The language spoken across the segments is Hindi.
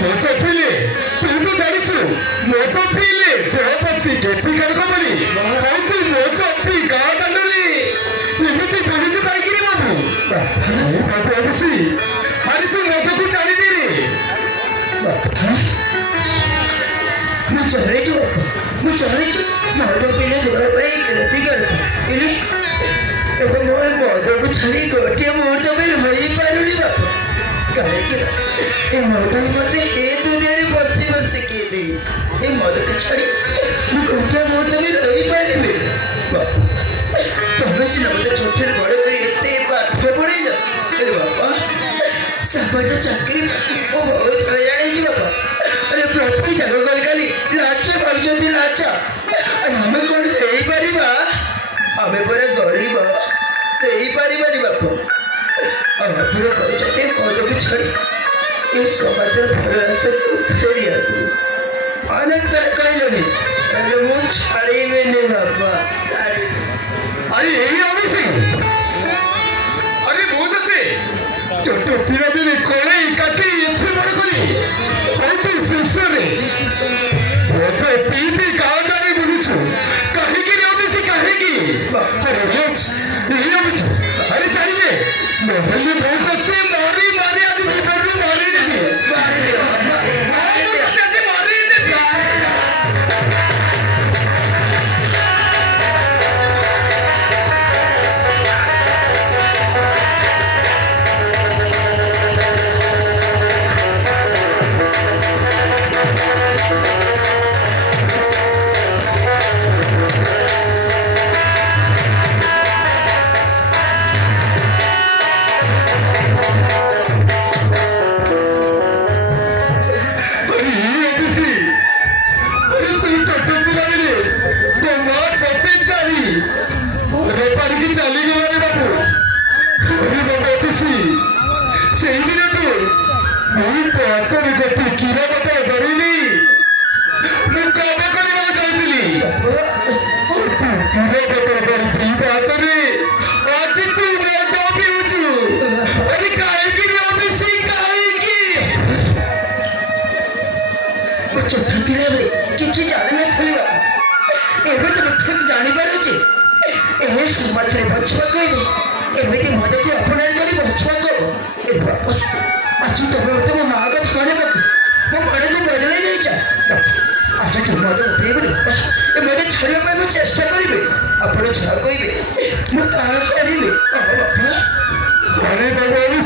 मोटो पीले तू तो जानिछु मोटो पीले द्रौपदी गेती करको बोली और तू मोटो पी गा गलली एमिति बोलुछु काई कि बाबू बाबू अबसी अरे तू मोटो को जानि दे रे ମୁଁ ଜାଣିଛୁ ମଦ ପିଲେ ଲୁଣ ପାଇଁ କ୍ଷତି କର ହେଲେ ଏବେ ମୁଁ ମଦକୁ ଛାଡ଼ି ଗୋଟିଏ ମୁହୂର୍ତ୍ତ ପାଇଁ ରହିପାରୁନି ବାପା କାହିଁକି ଏ ମଦ ମୋତେ ଏ ଦୁନିଆରେ ବଞ୍ଚିବ ଶିଖେଇ ଦେଇଛି ଏ ମଦକୁ ଛାଡ଼ି ମୁଁ ଗୋଟିଏ ମୁହୂର୍ତ୍ତ ବି ରହିପାରିବି ତମେ ସିନା ମୋତେ ଛୋଟରୁ ବଡ଼ କରି ଏତେ ପାଠ ପଢ଼େଇଲ ହେଲେ ବାପା ସାମାନ୍ୟ ଚାକିରି ମୁଁ ବହୁତ ହଇରାଣ ହେଇଛି ବାପା अरे प्रॉपर्टी जगह गली गली लाचा पाउछन्ती लाचा हमें कोन देई परिबा हमें पर गरीब देई परिबानी बाप अभी कहते मदक छड़ी ये समाज भल रास्ता को फेरी आसू अनेक तर कहलनि अरे मु छाड़ीबेनी बापा अरे यही अभिषेक अरे मु तते छोट तीर भी कोले काटी एथे बड़ करी बहुत शेषरे मोटे पीपी गाँव बुलुछु कहीं अभिषेक कहीं अरे अरे चाहिए मोहन बहुत मारी मारी आज जीवन मारी नहीं चेष्टा करेंगे अपने छा कहे अरे बाबू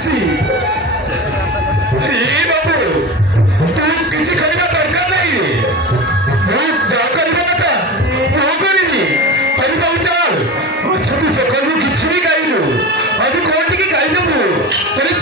बाबू तू किसी करने दरकार नहीं जा कर अरे बाबू चल अच्छा तू सकाल किसी भी गाइलु आज कौन टी गाइलु अरे